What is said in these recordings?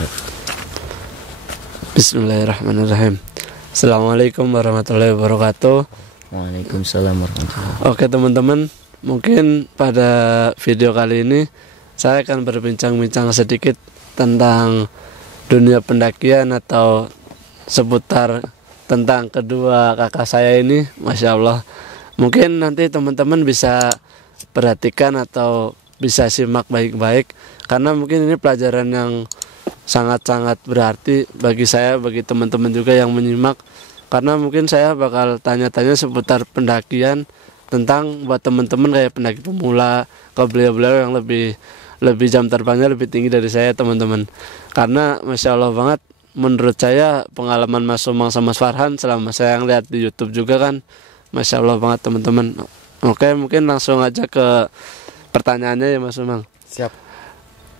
wabarakatuh. Bismillahirrahmanirrahim. Assalamualaikum warahmatullahi wabarakatuh. Waalaikumsalam warahmatullahi wabarakatuh. Oke teman-teman, mungkin pada video kali ini saya akan berbincang-bincang sedikit tentang dunia pendakian atau seputar tentang kedua kakak saya ini. Masya Allah, mungkin nanti teman-teman bisa perhatikan atau bisa simak baik-baik, karena mungkin ini pelajaran yang sangat-sangat berarti bagi saya, bagi teman-teman juga yang menyimak. Karena mungkin saya bakal tanya-tanya seputar pendakian, tentang buat teman-teman kayak pendaki pemula, ke beliau-beliau yang lebih jam terbangnya lebih tinggi dari saya teman-teman. Karena Masya Allah banget, menurut saya pengalaman Mas Umang sama Mas Farhan selama saya yang lihat di YouTube juga kan, Masya Allah banget teman-teman. Oke, mungkin langsung aja ke pertanyaannya ya Mas Umang. Siap.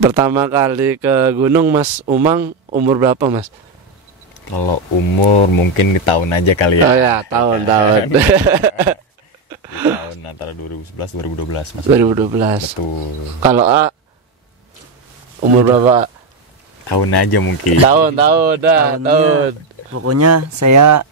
Pertama kali ke gunung Mas Umang umur berapa Mas? Kalau umur mungkin di tahun aja kali ya. Oh ya, tahun. Tahun antara 2011 2012 Mas. 2012. Betul. Kalau A umur berapa? Tahun aja mungkin. Tahun. Pokoknya saya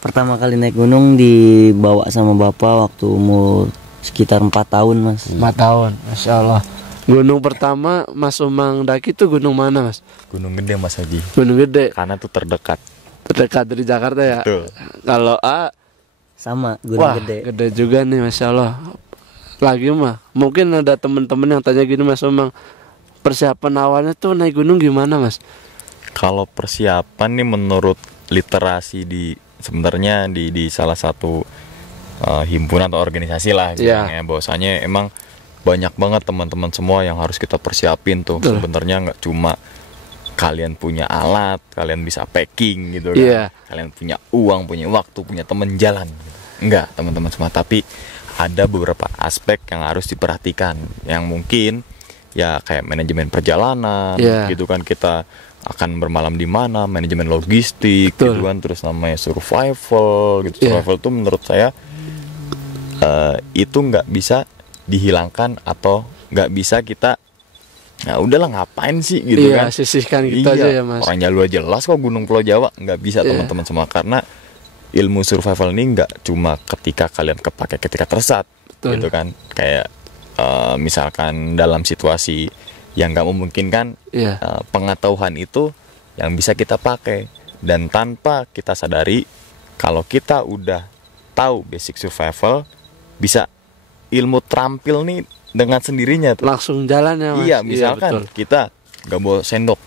pertama kali naik gunung dibawa sama bapak waktu umur sekitar 4 tahun Mas. 4 tahun, Masya Allah. Gunung pertama Mas Umang daki tuh gunung mana Mas? Gunung Gede Mas Haji. Gunung Gede. Karena tuh terdekat. Terdekat dari Jakarta ya. Betul. Kalau A, Sama Gunung wah, Gede. gede juga nih Masya Allah. Lagi mah, mungkin ada teman-teman yang tanya gini Mas Umang, persiapan awalnya tuh naik gunung gimana Mas? Kalau persiapan nih menurut literasi sebenarnya di salah satu himpunan atau organisasi lah bilangnya, bahwasanya emang banyak banget teman-teman semua yang harus kita persiapin tuh. Sebenarnya nggak cuma kalian punya alat, kalian bisa packing gitu kan, kalian punya uang, punya waktu, punya teman jalan gitu. Enggak teman-teman semua, tapi ada beberapa aspek yang harus diperhatikan, yang mungkin ya kayak manajemen perjalanan gitu kan, kita akan bermalam di mana, manajemen logistik gitu kan, terus namanya survival gitu. Survival tuh menurut saya itu nggak bisa dihilangkan atau nggak bisa kita, nah udahlah ngapain sih gitu kan, sisihkan gitu aja ya Mas. Orang Jawa jelas kok Gunung Pulau Jawa, nggak bisa teman-teman semua, karena ilmu survival ini nggak cuma ketika kalian kepake ketika tersesat gitu kan, kayak misalkan dalam situasi yang nggak memungkinkan, pengetahuan itu yang bisa kita pakai, dan tanpa kita sadari kalau kita udah tahu basic survival, bisa ilmu terampil nih dengan sendirinya tuh. Langsung jalan ya Mas. Iya, misalkan kita nggak bawa sendok,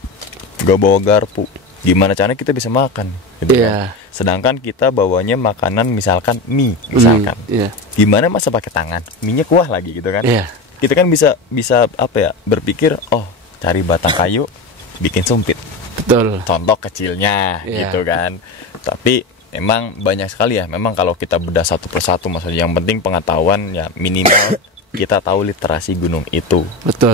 nggak bawa garpu, gimana caranya kita bisa makan gitu kan? Sedangkan kita bawanya makanan misalkan mie misalkan, gimana masa pakai tangan, mie-nya kuah lagi gitu kan. Kita kan bisa apa ya, berpikir oh cari batang kayu bikin sumpit, contoh kecilnya gitu kan. Tapi emang banyak sekali ya, memang kalau kita bedah satu persatu, maksudnya yang penting pengetahuan ya, minimal kita tahu literasi gunung itu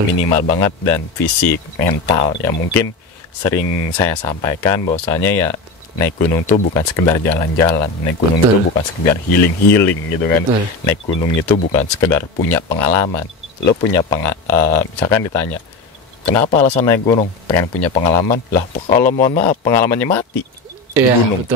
minimal banget, dan fisik, mental ya. Mungkin sering saya sampaikan bahwasanya ya naik gunung itu bukan sekedar jalan-jalan, naik gunung itu bukan sekedar healing gitu kan. Naik gunung itu bukan sekedar punya pengalaman. Lo punya misalkan ditanya, kenapa alasan naik gunung? Pengen punya pengalaman. Lah kalau mohon maaf pengalamannya mati. Gunung.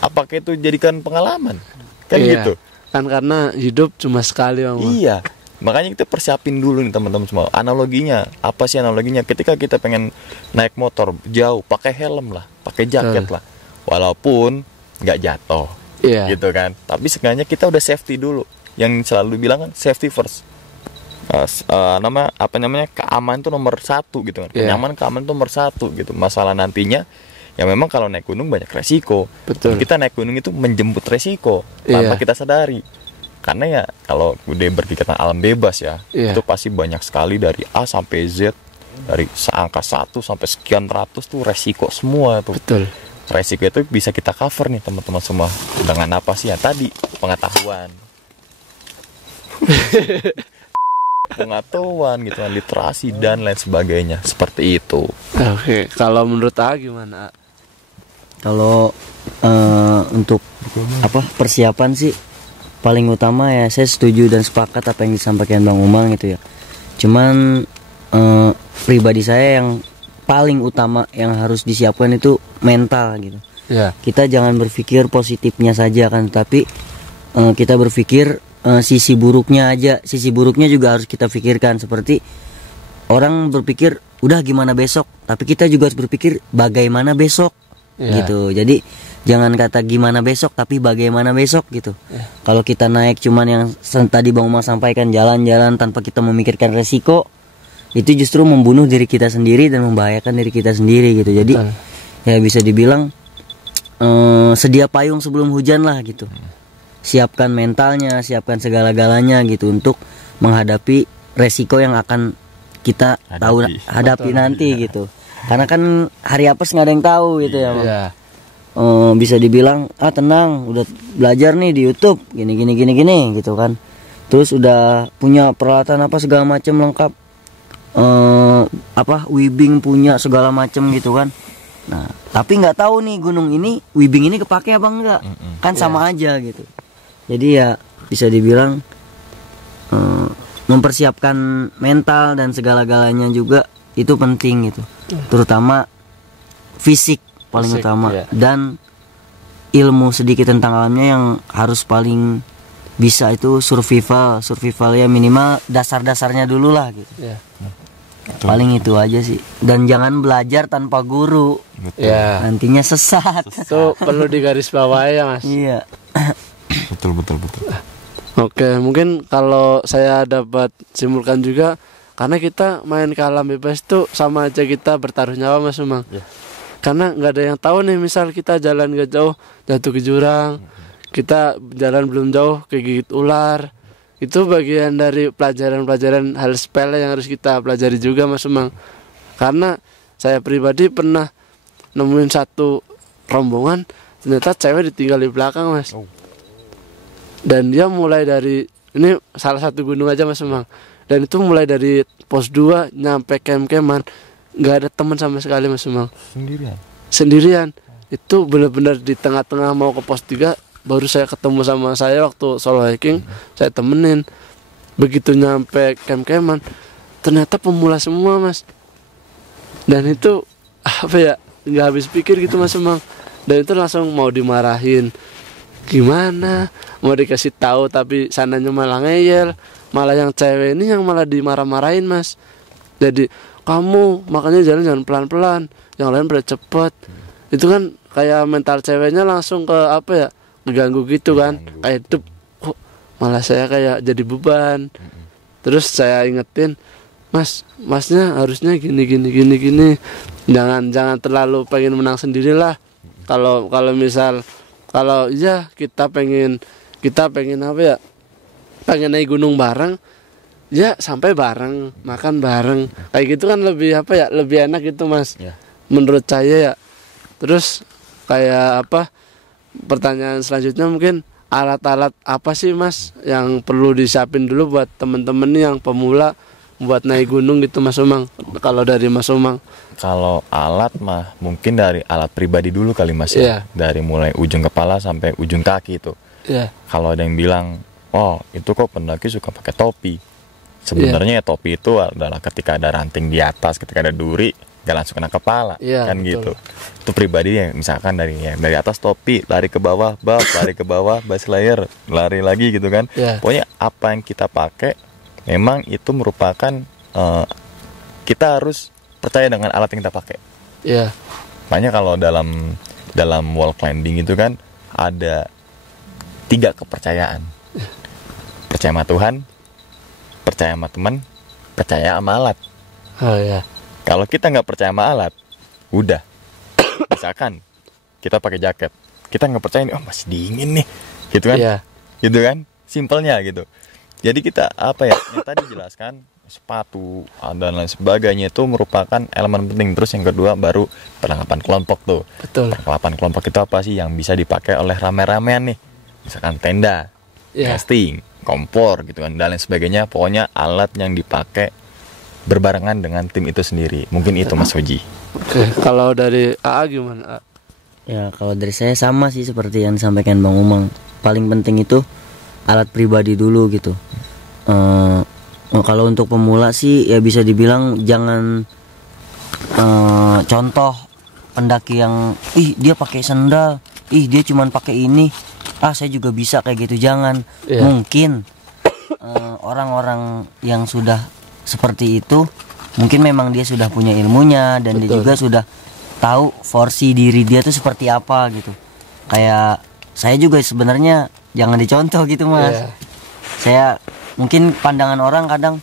Apakah itu jadikan pengalaman? Kan gitu. Kan karena hidup cuma sekali Bang. Iya. Makanya kita persiapin dulu nih teman-teman semua. Analoginya, apa sih analoginya? Ketika kita pengen naik motor jauh, pakai helm lah, pakai jaket lah. Walaupun nggak jatuh. Gitu kan. Tapi sebenarnya kita udah safety dulu. Yang selalu bilang kan safety first. Keamanan itu nomor 1 gitu kan. Keamanan itu nomor 1 gitu. Masalah nantinya ya memang kalau naik gunung banyak resiko. Kita naik gunung itu menjemput resiko tanpa kita sadari. Karena ya kalau udah berkegiatan alam bebas ya, itu pasti banyak sekali dari A sampai Z, dari angka 1 sampai sekian ratus tuh resiko semua tuh. Resiko itu bisa kita cover nih teman-teman semua dengan apa sih ya tadi, pengetahuan. Pengetahuan gitu kan, literasi dan lain sebagainya, seperti itu. Oke, kalau menurut A gimana? Kalau untuk persiapan sih paling utama ya saya setuju dan sepakat apa yang disampaikan Bang Umang gitu ya. Cuman pribadi saya yang paling utama yang harus disiapkan itu mental gitu. Kita jangan berpikir positifnya saja kan, tapi kita berpikir sisi buruknya aja. Sisi buruknya juga harus kita pikirkan. Seperti orang berpikir udah gimana besok, tapi kita juga harus berpikir bagaimana besok gitu. Jadi jangan kata gimana besok, tapi bagaimana besok gitu. Kalau kita naik cuman yang tadi Bang Umang sampaikan, jalan-jalan tanpa kita memikirkan resiko, itu justru membunuh diri kita sendiri dan membahayakan diri kita sendiri gitu. Jadi ya bisa dibilang sedia payung sebelum hujan lah gitu. Siapkan mentalnya, siapkan segala-galanya gitu untuk menghadapi resiko yang akan kita hadapi nanti gitu. Karena kan hari apes nggak ada yang tahu gitu ya Bang. Bisa dibilang tenang, udah belajar nih di YouTube gini gitu kan. Terus udah punya peralatan apa segala macam lengkap, Wibing punya segala macam gitu kan. Nah tapi nggak tahu nih gunung ini Wibing ini kepake apa enggak, kan sama aja gitu. Jadi ya bisa dibilang mempersiapkan mental dan segala-galanya juga itu penting gitu, terutama fisik paling utama, dan ilmu sedikit tentang alamnya yang harus paling bisa itu survival ya, minimal dasar-dasarnya dulu lah gitu. Paling itu aja sih, dan jangan belajar tanpa guru. Nantinya sesat. Itu perlu digarisbawahi ya Mas. Iya. Betul. Oke, mungkin kalau saya dapat simpulkan juga, karena kita main ke alam bebas itu sama aja kita bertaruh nyawa Mas Umang. Karena nggak ada yang tahu nih, misal kita jalan gak jauh jatuh ke jurang, kita jalan belum jauh kegigit ular. Itu bagian dari pelajaran hal sepele yang harus kita pelajari juga Mas Umang. Karena saya pribadi pernah nemuin satu rombongan, ternyata cewek ditinggal di belakang Mas. Dan dia mulai dari, ini salah satu gunung aja Mas Umang, dan itu mulai dari pos 2 nyampe camp-campan nggak ada teman sama sekali Mas Umang. Sendirian. Itu benar-benar di tengah-tengah mau ke pos 3 baru saya ketemu sama saya waktu solo hiking. Saya temenin. Begitu nyampe camp-campan ternyata pemula semua Mas. Dan itu nggak habis pikir gitu Mas Umang. Dan itu langsung mau dimarahin, gimana mau dikasih tahu tapi sananya malah ngeyel, malah yang cewek ini yang malah dimarah-marahin Mas. Jadi kamu makanya jalan jangan pelan-pelan, yang lain pada cepet. Itu kan kayak mental ceweknya langsung ke ngeganggu gitu kan, kayak kok malah saya kayak jadi beban. Terus saya ingetin, masnya harusnya gini, jangan terlalu pengen menang sendirilah. Kalau kita pengen pengen naik gunung bareng, ya sampai bareng, makan bareng, kayak gitu kan lebih lebih enak gitu Mas. Menurut saya ya. Terus kayak pertanyaan selanjutnya mungkin alat-alat apa sih Mas yang perlu disiapin dulu buat temen-temen yang pemula buat naik gunung gitu Mas Umang? Kalau dari Mas Umang? Kalau alat mah mungkin dari alat pribadi dulu kali Mas ya. Dari mulai ujung kepala sampai ujung kaki itu. Kalau ada yang bilang, oh itu kok pendaki suka pakai topi. Sebenarnya topi itu adalah ketika ada ranting di atas, ketika ada duri, gak langsung kena kepala, kan betul. Gitu. Itu pribadi ya, misalkan dari atas topi, lari ke bawah, base layer, lari lagi gitu kan. Pokoknya apa yang kita pakai, memang itu merupakan kita harus percaya dengan alat yang kita pakai. Makanya kalau dalam wall climbing itu kan ada 3 kepercayaan. Percaya sama Tuhan, percaya sama teman, percaya sama alat. Kalau kita nggak percaya sama alat, udah. Misalkan kita pakai jaket, kita nggak percaya nih, masih dingin nih, gitu kan? Gitu kan? Simpelnya gitu. Jadi kita yang tadi jelaskan sepatu dan lain sebagainya itu merupakan elemen penting. Terus yang kedua baru perlengkapan kelompok tuh. Perlengkapan kelompok itu apa sih yang bisa dipakai oleh rame-ramean nih? Misalkan tenda, casting, kompor gitu kan, dan lain sebagainya. Pokoknya alat yang dipakai berbarengan dengan tim itu sendiri. Mungkin itu Mas Hoji. Kalau dari AA gimana? Ya kalau dari saya sama sih seperti yang disampaikan Bang Umang. Paling penting itu alat pribadi dulu gitu. Kalau untuk pemula sih ya bisa dibilang jangan contoh pendaki yang dia pakai sendal, dia cuman pakai ini, saya juga bisa kayak gitu. Jangan. Mungkin orang-orang yang sudah seperti itu mungkin memang dia sudah punya ilmunya dan dia juga sudah tahu porsi diri dia tuh seperti apa gitu. Kayak saya juga sebenarnya jangan dicontoh gitu Mas. Saya mungkin pandangan orang kadang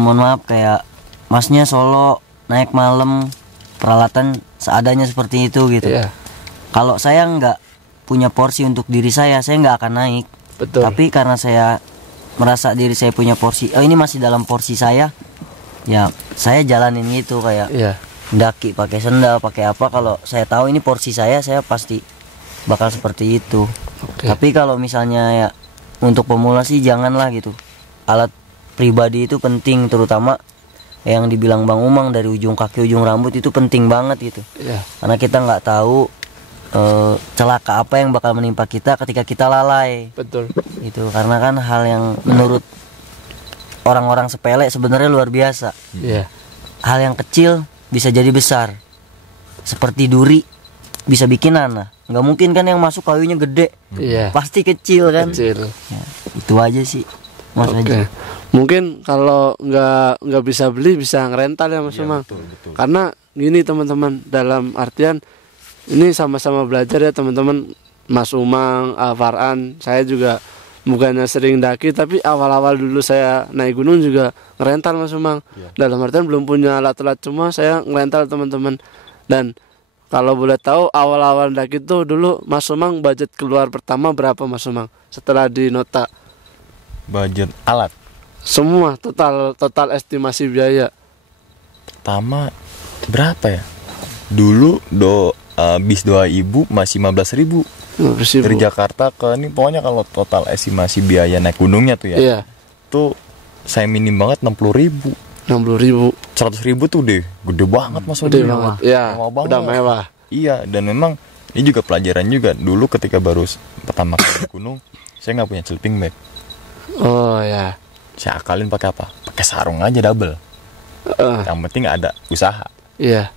mohon maaf kayak Masnya solo naik malam peralatan seadanya seperti itu gitu. Kalau saya nggak punya porsi untuk diri saya nggak akan naik. Tapi karena saya merasa diri saya punya porsi, ini masih dalam porsi saya, ya saya jalanin gitu kayak mendaki pakai sendal pakai apa. Kalau saya tahu ini porsi saya pasti bakal seperti itu. Tapi kalau misalnya ya untuk pemula sih janganlah gitu. Alat pribadi itu penting, terutama yang dibilang Bang Umang dari ujung kaki ujung rambut itu penting banget gitu. Karena kita nggak tahu celaka apa yang bakal menimpa kita ketika kita lalai. Itu karena kan hal yang menurut orang-orang sepele sebenarnya luar biasa. Hal yang kecil bisa jadi besar. Seperti duri bisa bikin nanah. Nggak mungkin kan yang masuk kayunya gede. Pasti kecil kan. Ya, itu aja sih Mas. Mungkin kalau nggak bisa beli bisa ngerental ya Mas Umang. Karena gini teman-teman, dalam artian ini sama-sama belajar ya teman-teman. Mas Umang, Farhan, saya juga bukannya sering daki, tapi awal-awal dulu saya naik gunung juga ngerental Mas Umang. Dalam artian belum punya alat-alat, cuma saya ngerental teman-teman. Dan kalau boleh tahu awal-awal daki itu dulu Mas Umang budget keluar pertama berapa Mas Umang setelah di nota? Budget alat semua total estimasi biaya pertama berapa ya? Dulu bis 2.000 masih 15.000 dari Jakarta ke ini. Pokoknya kalau total estimasi biaya naik gunungnya tuh ya, tuh saya minim banget 60.000. 100.000 tuh deh gede banget Mas. Gede banget. Udah mewah. Iya, dan memang ini juga pelajaran juga. Dulu ketika baru pertama kali naik gunung, saya nggak punya sleeping bag. Saya akalin pakai apa? Pakai sarung aja double. Yang penting ada usaha.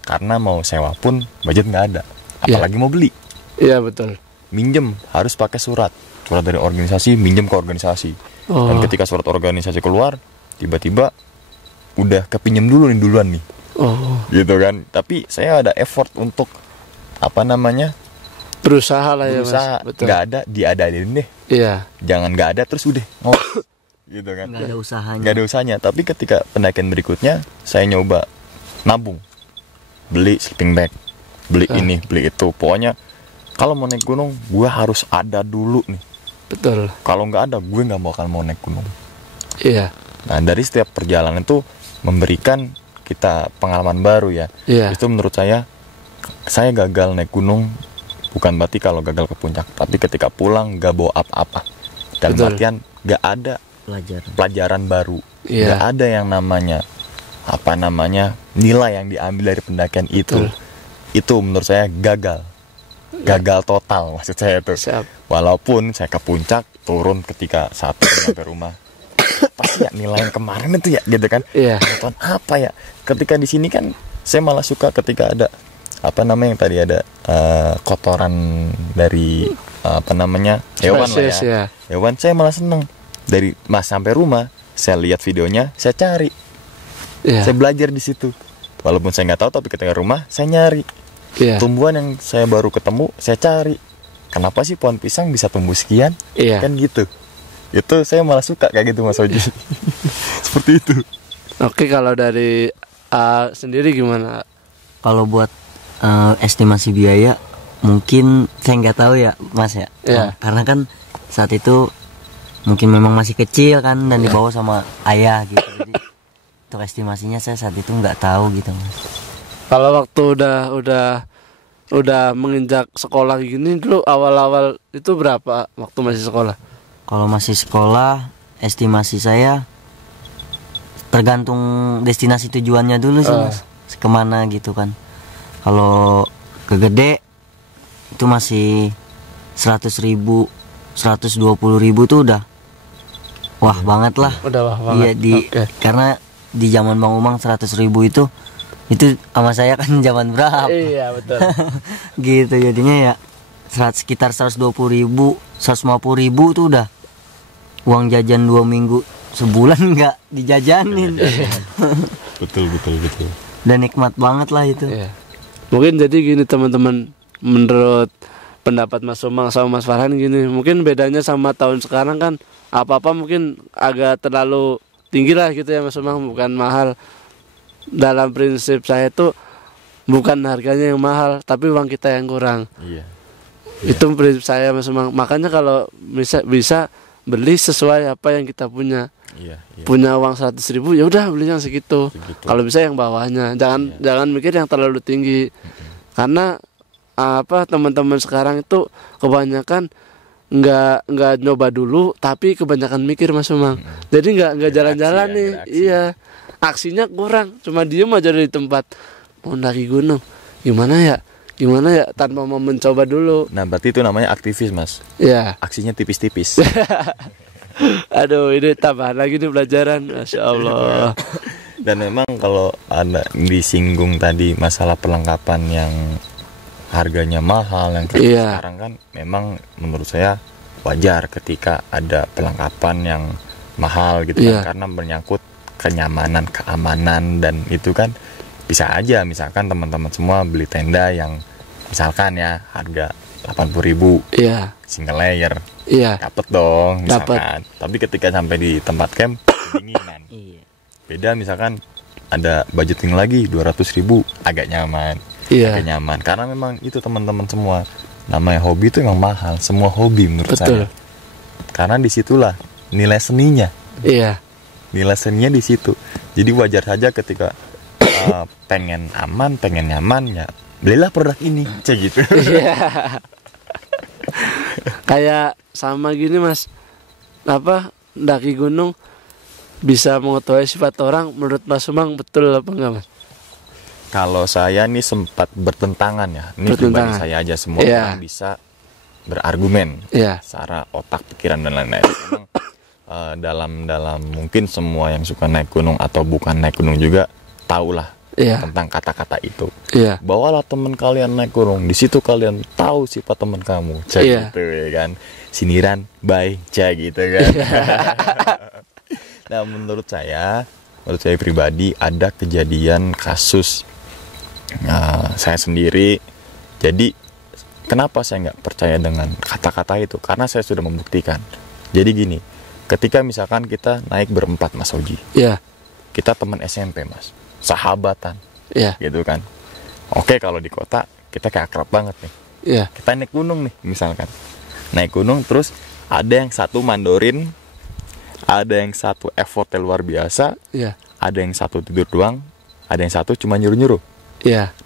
Karena mau sewa pun budget nggak ada, apalagi mau beli. Betul. Minjem harus pakai surat dari organisasi, minjem ke organisasi. Dan ketika surat organisasi keluar, tiba-tiba udah kepinjem duluan nih. Gitu kan. Tapi saya ada effort untuk berusaha lah ya Mas. Nggak ada, diadain deh. Jangan nggak ada terus udah gitu kan. Nggak ada usahanya. Tapi ketika pendakian berikutnya, saya nyoba nabung, beli sleeping bag, beli ini, beli itu. Pokoknya kalau mau naik gunung, gue harus ada dulu nih. Kalau nggak ada, gue nggak bakal mau naik gunung. Nah, dari setiap perjalanan itu memberikan kita pengalaman baru ya. Itu menurut saya gagal naik gunung bukan berarti kalau gagal ke puncak, tapi ketika pulang nggak bawa apa-apa. Dalam artian nggak ada pelajaran baru, nggak ada yang namanya nilai yang diambil dari pendakian itu. Itu menurut saya gagal total maksud saya itu. Walaupun saya ke puncak, turun ketika saat sampai rumah, pasti ya nilai yang kemarin itu ya gitu kan. Nonton apa ya? Ketika di sini kan saya malah suka ketika ada yang tadi ada kotoran dari hewan lah ya. Hewan, saya malah seneng. Dari sampai rumah saya lihat videonya, saya cari. Saya belajar di situ. Walaupun saya nggak tahu, tapi ketika rumah saya nyari. Tumbuhan yang saya baru ketemu, saya cari. Kenapa sih pohon pisang bisa tumbuh sekian? Kan gitu. Itu saya malah suka kayak gitu Mas Oji. Seperti itu. Oke, kalau dari sendiri gimana? Kalau buat estimasi biaya, mungkin saya nggak tahu ya Mas ya. Karena kan saat itu mungkin memang masih kecil kan dan dibawa sama ayah gitu. Jadi untuk estimasinya saya saat itu nggak tahu gitu Mas. Kalau waktu udah menginjak sekolah gini, dulu awal-awal itu berapa waktu masih sekolah? Kalau masih sekolah, estimasi saya tergantung destinasi tujuannya dulu sih Mas. Kemana gitu kan. Kalau ke Gede itu masih 100.000, 120.000 tuh udah wah banget lah. Udah wah banget. Karena di zaman Bang Umang 100.000 itu Itu sama saya kan zaman berapa? Iya betul. Gitu jadinya ya sekitar 120.000, 150.000 tuh udah uang jajan 2 minggu sebulan nggak dijajanin. Betul. Dan nikmat banget lah itu. Iya. Mungkin jadi gini teman-teman, menurut pendapat Mas Umang sama Mas Farhan gini, mungkin bedanya sama tahun sekarang kan apa-apa mungkin agak terlalu tinggi lah gitu ya Mas Umang, bukan mahal. Dalam prinsip saya itu bukan harganya yang mahal, tapi uang kita yang kurang. Iya. Itu prinsip saya Mas Umang. Makanya kalau bisa beli sesuai apa yang kita punya. Iya. Punya uang 100.000 ya udah beli yang segitu. Kalau bisa yang bawahnya. Jangan mikir yang terlalu tinggi. Karena teman-teman sekarang itu kebanyakan nggak nyoba dulu, tapi kebanyakan mikir Mas Umang. Jadi nggak jalan-jalan nih. Iya. Aksinya kurang, cuma diem aja di tempat. Mau mendaki gunung, gimana ya tanpa mau mencoba dulu. Nah berarti itu namanya aktivis Mas. Iya. Aksinya tipis-tipis. Aduh, ini tambahan lagi nih pelajaran, Masya Allah. Dan memang kalau ada disinggung tadi masalah perlengkapan yang harganya mahal yang sekarang kan memang menurut saya wajar ketika ada perlengkapan yang mahal gitu kan, karena menyangkut kenyamanan, keamanan, dan itu kan bisa aja misalkan teman-teman semua beli tenda yang misalkan ya harga 80.000 single layer, dapet dong misalkan. Tapi ketika sampai di tempat camp kedinginan, beda misalkan ada budgeting lagi 200.000 agak nyaman, agak nyaman, karena memang itu teman-teman semua namanya hobi itu memang mahal, semua hobi menurut saya, karena disitulah nilai seninya. Nilai seninya di situ. Jadi wajar saja ketika pengen aman, pengen nyaman, ya belilah produk ini, gitu. Kayak sama gini Mas, daki gunung bisa mengetahui sifat orang. Menurut Mas Umang betul apa enggak Mas? Kalau saya nih sempat bertentangan ya. Ini pribadi saya aja, semua orang bisa berargumen secara otak, pikiran dan lain-lain. Memang dalam mungkin semua yang suka naik gunung atau bukan naik gunung juga tahulah tentang kata-kata itu. Bawalah teman kalian naik gunung, di situ kalian tahu sifat teman kamu, gitu ya kan. Siniran, bye, gitu kan. Nah, menurut saya pribadi ada kejadian kasus saya sendiri. Jadi kenapa saya nggak percaya dengan kata-kata itu? Karena saya sudah membuktikan. Jadi gini, ketika misalkan kita naik berempat Mas Oji, kita teman SMP Mas, sahabatan, gitu kan. Oke, kalau di kota kita kayak akrab banget nih. Kita naik gunung nih misalkan, naik gunung terus ada yang satu mandorin, ada yang satu effortnya luar biasa, ada yang satu tidur doang, ada yang satu cuma nyuruh-nyuruh.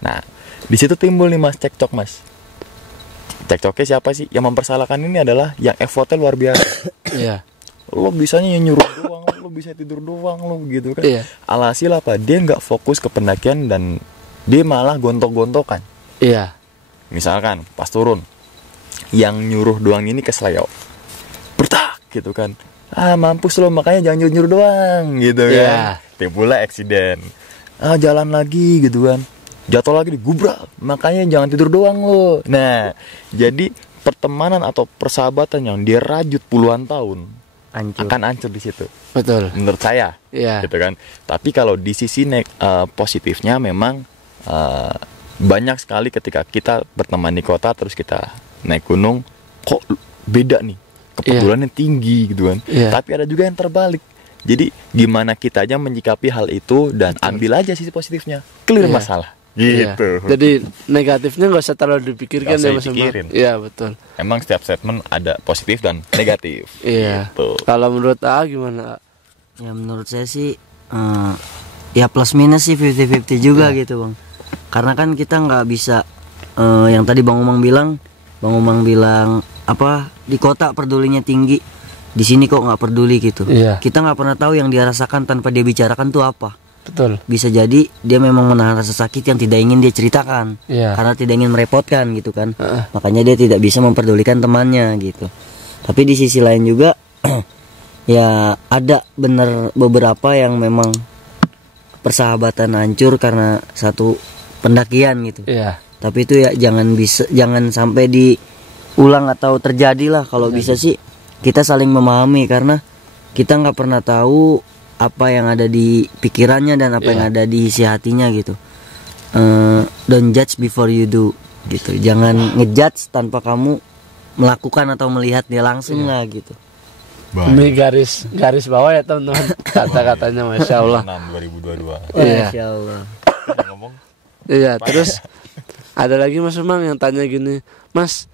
Nah, di situ timbul nih Mas cekcok Mas. Cekcoknya siapa sih? Yang mempersalahkan ini adalah yang effortnya luar biasa. Lo bisanya nyuruh doang, lo bisa tidur doang, lo gitu kan. Alhasil apa? Dia nggak fokus ke pendakian dan dia malah gontok-gontokan. Misalkan pas turun, yang nyuruh doang ini kesleo, bertak gitu kan. Mampus lo, makanya jangan nyuruh doang gitu kan. Timbullah eksiden. Jalan lagi gitu kan, jatuh lagi digubrak, makanya jangan tidur doang lo. Nah, jadi pertemanan atau persahabatan yang dia rajut puluhan tahun akan hancur di situ. Betul. Menurut saya, gitu kan. Tapi kalau di sisi positifnya memang banyak sekali ketika kita berteman di kota terus kita naik gunung, kok beda nih, kepeduliannya tinggi gitu kan. Tapi ada juga yang terbalik. Jadi gimana kita aja menyikapi hal itu dan ambil aja sisi positifnya, clear masalah. Gitu. Jadi negatifnya nggak usah terlalu dipikirkan ya Mas Umang. Betul. Emang setiap statement ada positif dan negatif. Gitu. Kalau menurut gimana? Ya menurut saya sih ya plus minus sih 50-50 juga gitu Bang. Karena kan kita nggak bisa yang tadi Bang Umang bilang apa di kota pedulinya tinggi, di sini kok nggak peduli gitu. Kita nggak pernah tahu yang dia rasakan tanpa dia bicarakan tuh apa. Betul. Bisa jadi dia memang menahan rasa sakit yang tidak ingin dia ceritakan, karena tidak ingin merepotkan gitu kan. Makanya dia tidak bisa memperdulikan temannya gitu. Tapi di sisi lain juga ya ada bener beberapa yang memang persahabatan hancur karena satu pendakian gitu. Tapi itu ya jangan sampai diulang atau terjadi lah. Kalau bisa sih kita saling memahami, karena kita nggak pernah tahu apa yang ada di pikirannya dan apa yang ada di isi hatinya gitu. Don't judge before you do gitu. Jangan ngejudge tanpa kamu melakukan atau melihat dia langsung lah gitu. Ini garis bawah ya teman-teman, kata-katanya Masya Allah. 2022. Masya Allah. Ngomong. Iya, terus ada lagi Mas Umang yang tanya gini, Mas,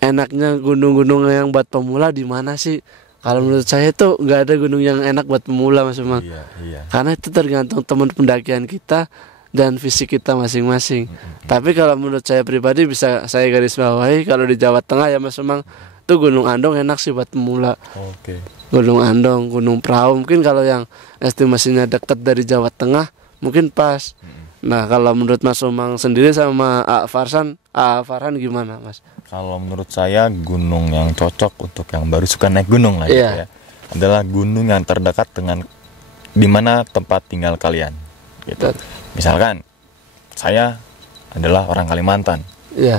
enaknya gunung-gunung yang buat pemula di mana sih? Kalau menurut saya tuh nggak ada gunung yang enak buat pemula, Mas Umang. Iya. Karena itu tergantung teman pendakian kita dan fisik kita masing-masing. Tapi kalau menurut saya pribadi bisa saya garis bawahi, kalau di Jawa Tengah ya Mas Umang, tuh Gunung Andong enak sih buat pemula. Gunung Andong, Gunung Prau, mungkin kalau yang estimasinya dekat dari Jawa Tengah mungkin pas. Nah, kalau menurut Mas Umang sendiri sama Farhan gimana, Mas? Kalau menurut saya gunung yang cocok untuk yang baru suka naik gunung lah gitu ya, adalah gunung yang terdekat dengan dimana tempat tinggal kalian gitu. Misalkan saya adalah orang Kalimantan,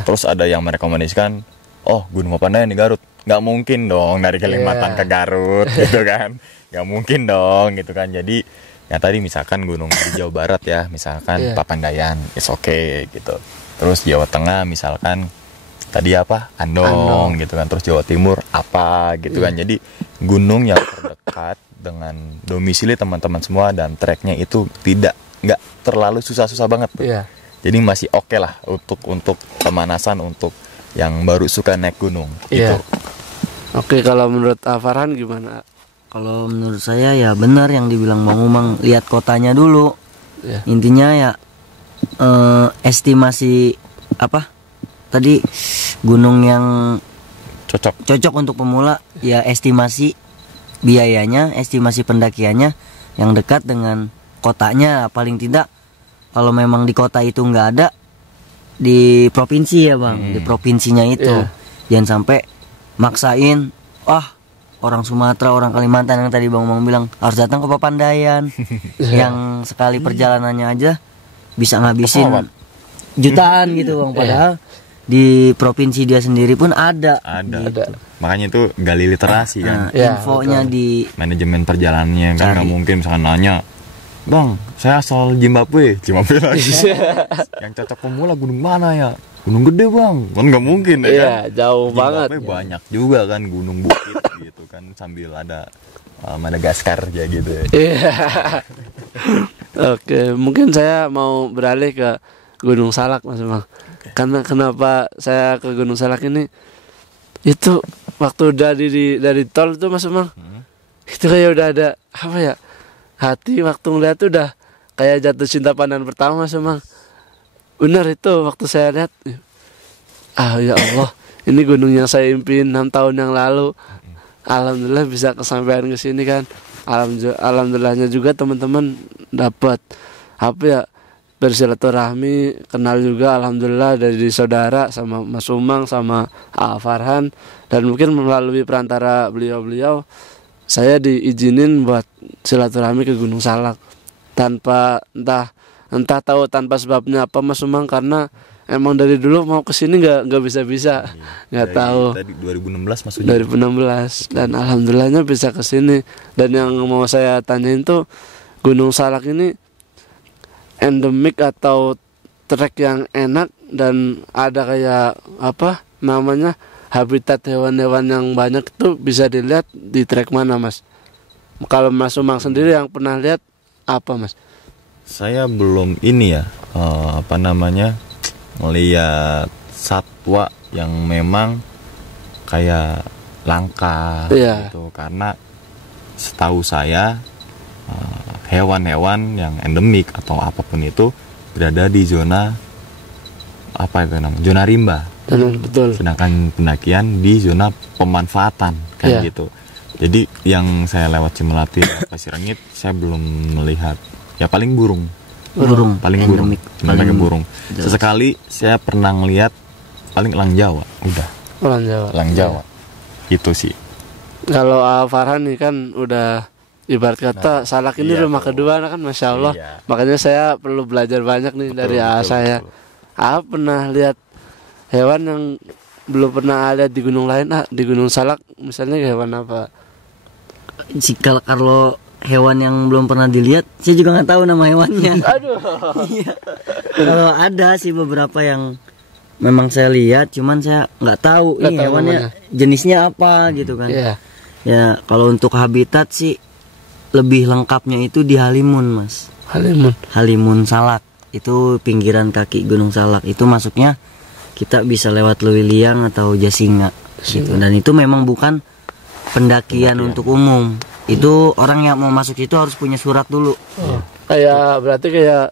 terus ada yang merekomendasikan, oh Gunung Papandayan di Garut. Nggak mungkin dong dari Kalimantan ke Garut gitu kan, nggak mungkin dong gitu kan. Jadi ya tadi misalkan gunung di Jawa Barat ya, misalkan Papandayan, it's okay gitu. Terus Jawa Tengah misalkan tadi apa, Andong gitu kan. Terus Jawa Timur apa gitu kan. Jadi gunung yang terdekat dengan domisili teman-teman semua dan treknya itu nggak terlalu susah-susah banget tuh. Jadi masih oke lah untuk pemanasan untuk yang baru suka naik gunung itu. Oke, kalau menurut Farhan gimana? Kalau menurut saya ya benar yang dibilang Bang Umang, lihat kotanya dulu. Intinya ya estimasi apa? Tadi gunung yang cocok untuk pemula ya, estimasi biayanya, estimasi pendakiannya yang dekat dengan kotanya. Paling tidak kalau memang di kota itu nggak ada, di provinsi ya Bang, di provinsinya itu jangan sampai maksain orang Sumatera, orang Kalimantan yang tadi Bang bilang harus datang ke Papandayan yang sekali perjalanannya aja bisa ngabisin jutaan gitu Bang, padahal di provinsi dia sendiri pun ada. Makanya itu gali literasi kan, infonya di manajemen perjalanannya kan. Nggak mungkin misalkan nanya, Bang, saya asal Zimbabwe lagi. Yang cocok pemula gunung mana ya? Gunung Gede Bang, kan nggak mungkin ya kan? Jauh banget. Banyak juga kan gunung bukit gitu kan, sambil ada Madagaskar ya gitu ya. Oke, mungkin saya mau beralih ke Gunung Salak Mas Umang. Karena kenapa saya ke Gunung Salak ini, itu waktu dari tol itu Mas Umang, itu kayak udah ada apa ya, hati waktu ngeliat tuh udah kayak jatuh cinta pandangan pertama Mas Umang. Benar itu waktu saya lihat, ya Allah, ini gunung yang saya impiin 6 tahun yang lalu. Alhamdulillah bisa kesampaian ke sini kan. Alhamdulillahnya juga teman-teman dapat apa ya, bersilaturahmi, kenal juga alhamdulillah dari saudara sama Mas Umang sama Farhan, dan mungkin melalui perantara beliau-beliau saya diizinin buat silaturahmi ke Gunung Salak tanpa entah tahu tanpa sebabnya apa Mas Umang, karena emang dari dulu mau kesini nggak bisa nggak tahu. Tadi 2016 maksudnya. 2016 dan alhamdulillahnya bisa kesini. Dan yang mau saya tanyain tuh, Gunung Salak ini endemik atau trek yang enak dan ada kayak apa namanya, habitat hewan-hewan yang banyak itu bisa dilihat di trek mana Mas? Kalau Mas Umang sendiri yang pernah lihat apa Mas? Saya belum ini ya, melihat satwa yang memang kayak langka gitu. Karena setahu saya hewan-hewan yang endemik atau apapun itu berada di zona zona rimba. Betul. Sedangkan pendakian di zona pemanfaatan kayak gitu. Jadi yang saya lewat Cimelati, Pasir Rengit, saya belum melihat. Ya paling burung. Paling burung. Sesekali saya pernah ngelihat paling elang Jawa. Udah. Elang Jawa. Itu sih. Kalau Farhan nih kan udah ibarat kata Salak ini rumah kedua kan, Masya Allah. Makanya saya perlu belajar banyak nih dari saya. Pernah lihat hewan yang belum pernah lihat di gunung lain, di Gunung Salak misalnya hewan apa? Kalau hewan yang belum pernah dilihat, saya juga nggak tahu nama hewannya. Aduh. Kalau ada sih beberapa yang memang saya lihat, cuman saya nggak tahu ini hewannya jenisnya apa gitu kan. Ya kalau untuk habitat sih lebih lengkapnya itu di Halimun, Mas. Halimun Salak itu pinggiran kaki Gunung Salak, itu masuknya kita bisa lewat Lewiliang atau Jasinga gitu. Dan itu memang bukan pendakian untuk umum. Itu orang yang mau masuk itu harus punya surat dulu. Berarti kayak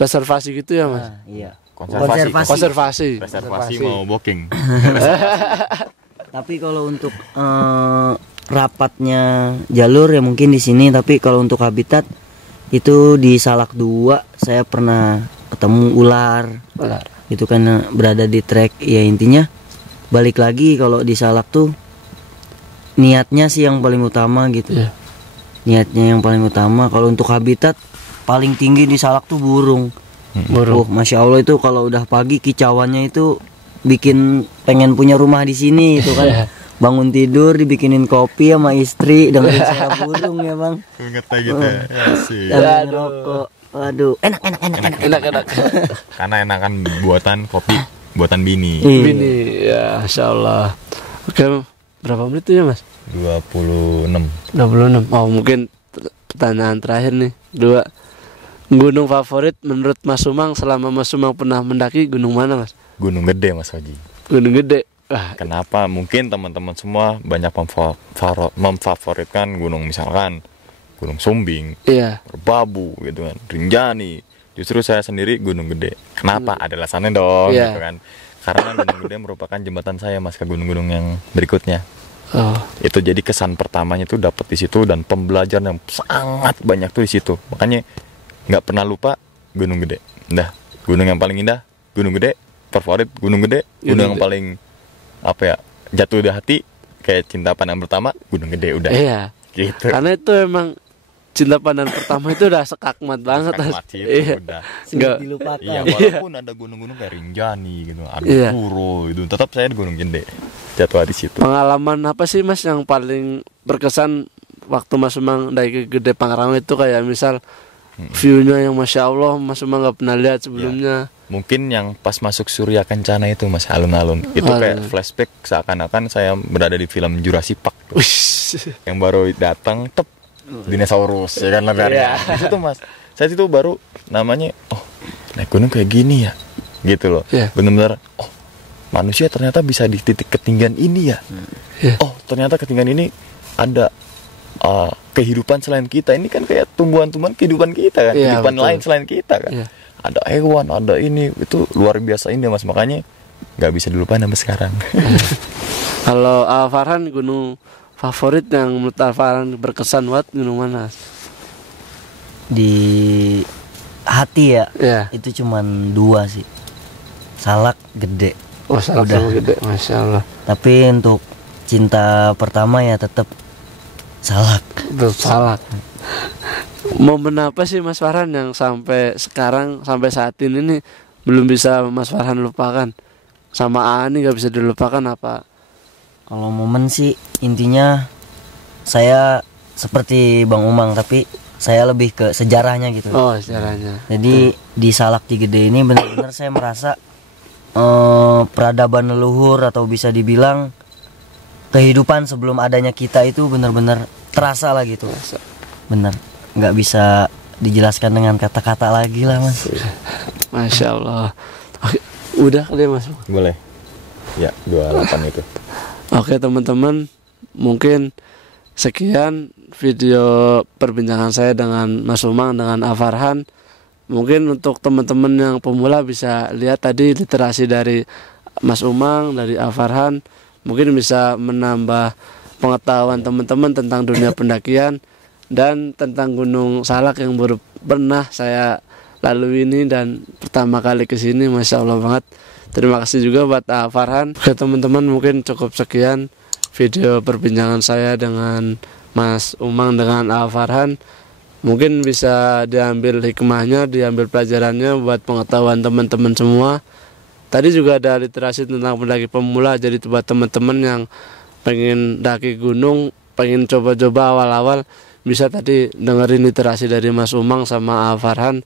reservasi gitu ya, Mas? Iya. Konservasi mau booking. Tapi kalau untuk rapatnya jalur ya mungkin di sini, tapi kalau untuk habitat itu di Salak 2 saya pernah ketemu ular. Itu kan berada di trek. Ya intinya balik lagi, kalau di Salak tuh niatnya sih yang paling utama gitu. Niatnya yang paling utama. Kalau untuk habitat paling tinggi di Salak tuh burung. Masya Allah itu kalau udah pagi kicauannya itu bikin pengen punya rumah di sini itu kan. Bangun tidur dibikinin kopi sama istri dengerin suara burung ya bang. Ingat gitu ya. Dan ngerokok. Waduh, enak. Karena enakan buatan kopi, buatan bini. Bini, ya, Masya Allah. Oke, berapa menit tuh ya, Mas? 26. Oh, mungkin pertanyaan terakhir nih. 2. Gunung favorit menurut Mas Sumang selama Mas Sumang pernah mendaki gunung mana, Mas? Gunung Gede, Mas Haji. Gunung Gede. Kenapa? Mungkin teman-teman semua banyak memfavoritkan gunung, misalkan Gunung Sumbing, Merbabu gitu kan, Rinjani. Justru saya sendiri Gunung Gede. Kenapa? Ada alasannya dong, gitu kan. Karena Gunung Gede merupakan jembatan saya, Mas, ke gunung-gunung yang berikutnya. Itu jadi kesan pertamanya tuh dapat di situ, dan pembelajaran yang sangat banyak tuh di situ. Makanya nggak pernah lupa Gunung Gede. Gunung yang paling indah Gunung Gede, favorit Gunung Gede. Gunung yang paling jatuh di hati kayak cinta pandang pertama Gunung Gede udah. Gitu. Karena itu emang cinta pandang pertama itu udah sekakmat banget. Udah. Nggak dilupakan. Iya, walaupun ada gunung-gunung kayak Rinjani gitu, Puro gitu, tetap saya di Gunung Gede jatuh di situ. Pengalaman apa sih, Mas, yang paling berkesan waktu Mas Sumang dari Gede Pangrango itu? Kayak misal view-nya yang Masya Allah Mas Sumang nggak pernah lihat sebelumnya. Mungkin yang pas masuk Surya Kencana itu, Mas, alun-alun itu kayak flashback, seakan-akan saya berada di film Jurassic Park. Yang baru datang dinosaurus ya kan lebarnya. Di situ, Mas, saya itu baru namanya naik gunung kayak gini ya, gitu loh. Benar-benar manusia ternyata bisa di titik ketinggian ini ya. Ternyata ketinggian ini ada kehidupan selain kita. Ini kan kayak tumbuhan-tumbuhan kehidupan kita kan, kehidupan lain selain kita kan. Ada hewan, ada ini, itu luar biasa ini, Mas. Makanya nggak bisa dilupain sampai sekarang. Kalau Farhan, gunung favorit yang menurut Farhan berkesan buat gunung mana? Di hati ya, itu cuman 2 sih. Salak, Gede. Salak sama Gede, Masya Allah. Tapi untuk cinta pertama ya tetap Salak. Salak. Momen apa sih, Mas Farhan, yang sampai sekarang, sampai saat ini nih belum bisa Mas Farhan lupakan? Sama Ani gak bisa dilupakan apa? Kalau momen sih intinya saya seperti Bang Umang, tapi saya lebih ke sejarahnya gitu. Sejarahnya. Jadi di Salak Gede ini benar-benar saya merasa peradaban leluhur, atau bisa dibilang kehidupan sebelum adanya kita itu benar-benar terasa lah gitu. Bener, nggak bisa dijelaskan dengan kata-kata lagi lah, Mas. Masya Allah. Udah kali, Mas? Boleh. Ya, 28 itu. Oke, teman-teman, mungkin sekian video perbincangan saya dengan Mas Sumang, dengan Farhan. Mungkin untuk teman-teman yang pemula bisa lihat tadi literasi dari Mas Umang, dari Farhan. Mungkin bisa menambah pengetahuan teman-teman tentang dunia pendakian dan tentang Gunung Salak yang baru pernah saya lalui ini dan pertama kali kesini. Masya Allah banget. Terima kasih juga buat Farhan. Oke teman-teman, mungkin cukup sekian video perbincangan saya dengan Mas Umang dengan Al Farhan, mungkin bisa diambil hikmahnya, diambil pelajarannya buat pengetahuan teman-teman semua. Tadi juga ada literasi tentang pendaki pemula, jadi buat teman-teman yang pengen daki gunung, pengen coba-coba awal-awal, bisa tadi dengerin literasi dari Mas Umang sama Al Farhan.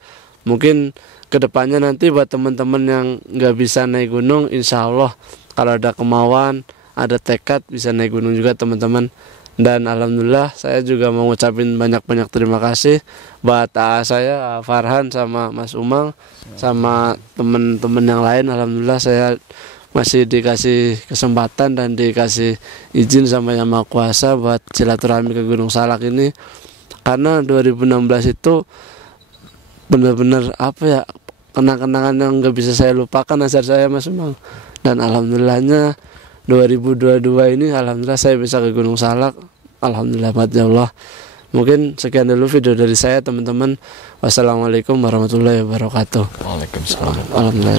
Mungkin kedepannya nanti buat teman-teman yang nggak bisa naik gunung, insya Allah kalau ada kemauan, ada tekad, bisa naik gunung juga teman-teman. Dan alhamdulillah saya juga mau ngucapin banyak-banyak terima kasih buat AA saya, Al Farhan sama Mas Umang, sama teman-teman yang lain. Alhamdulillah saya masih dikasih kesempatan dan dikasih izin sama Yang Maha Kuasa buat silaturahmi ke Gunung Salak ini. Karena 2016 itu benar-benar apa ya, kenang-kenangan yang nggak bisa saya lupakan asal saya, Mas Umang. Dan alhamdulillahnya 2022 ini alhamdulillah saya bisa ke Gunung Salak. Alhamdulillah, ya Allah. Mungkin sekian dulu video dari saya, teman-teman. Wassalamualaikum warahmatullahi wabarakatuh. Waalaikumsalam. Alhamdulillah.